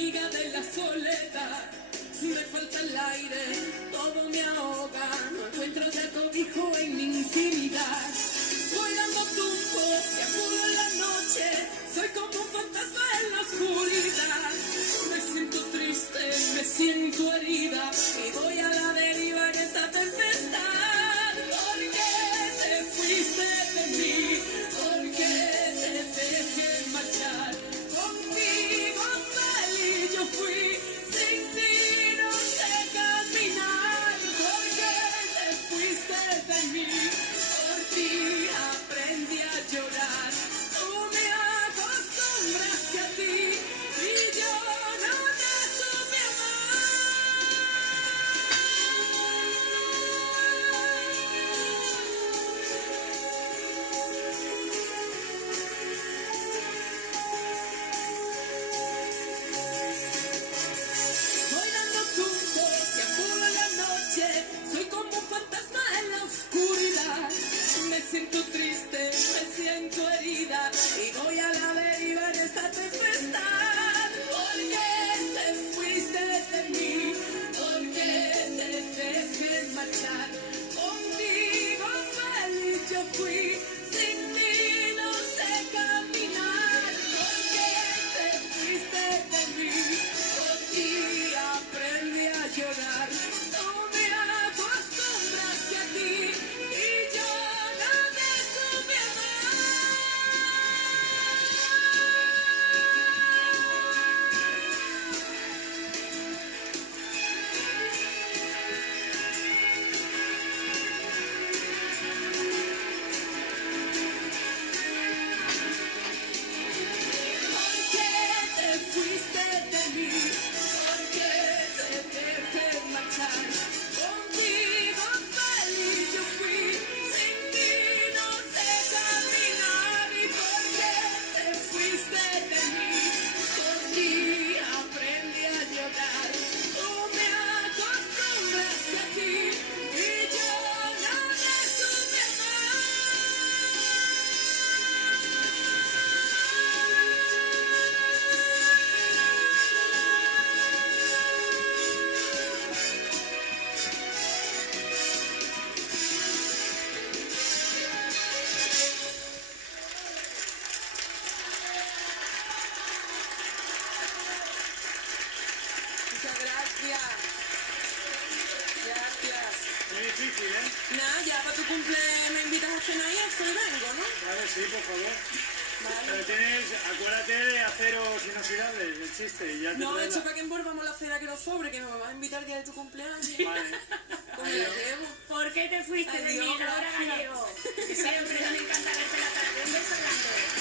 amiga de la soledad. Me falta el aire, todo me ahoga. No encuentro ya cobijo en mi intimidad. Voy dando tumbos, te apuro en la noche. Soy como un fantasma en la oscuridad. Me siento triste, me siento herida. Y voy a la deriva en esta tempestad. ¿Por qué te fuiste de mí? ¿Por qué te dejé marchar? Contigo feliz yo fui, sin ti no sé caminar. ¿Por qué te fuiste de mí? Por ti aprendí a llorar. Tú me acostumbraste a ti y yo no te supe voy dando tumbos, te apuro en la noche. Soy como un fantasma en la oscuridad. Me siento triste, me siento herida. Y voy a la deriva en esta tempestad. ¿Por qué te fuiste de mí? ¿Por qué te dejé marchar? Contigo feliz yo fui. Sin ti no sé caminar. ¿Por qué te fuiste de mí? Por ti aprendí a llorar. Tú me acostumbraste a ti y yo no te supe ¿por qué te fuiste de mí? ¿Por qué te dejé marchar? Contigo feliz yo fui, sin ti no sé caminar. ¿Y por qué te fuiste de mí? Por ti aprendí a llorar. Tú me acostumbraste a ti y yo no me supe Muchas gracias. Gracias. Muy difícil, ¿eh? Nada, ya para tu cumple me invitas a cenar y eso y vengo, ¿no? Vale, sí, por favor. Pero Vale. acuérdate de aceros inoxidables, el chiste, y ya te No, traes hecho la- para que envolvamos la cena que nos sobre, que me vas a invitar el día de tu cumpleaños. Vale. Pues me la llevo. ¿Por qué te fuiste de mí, Adiós, Laura gracias. Gallego? Siempre nos encanta verte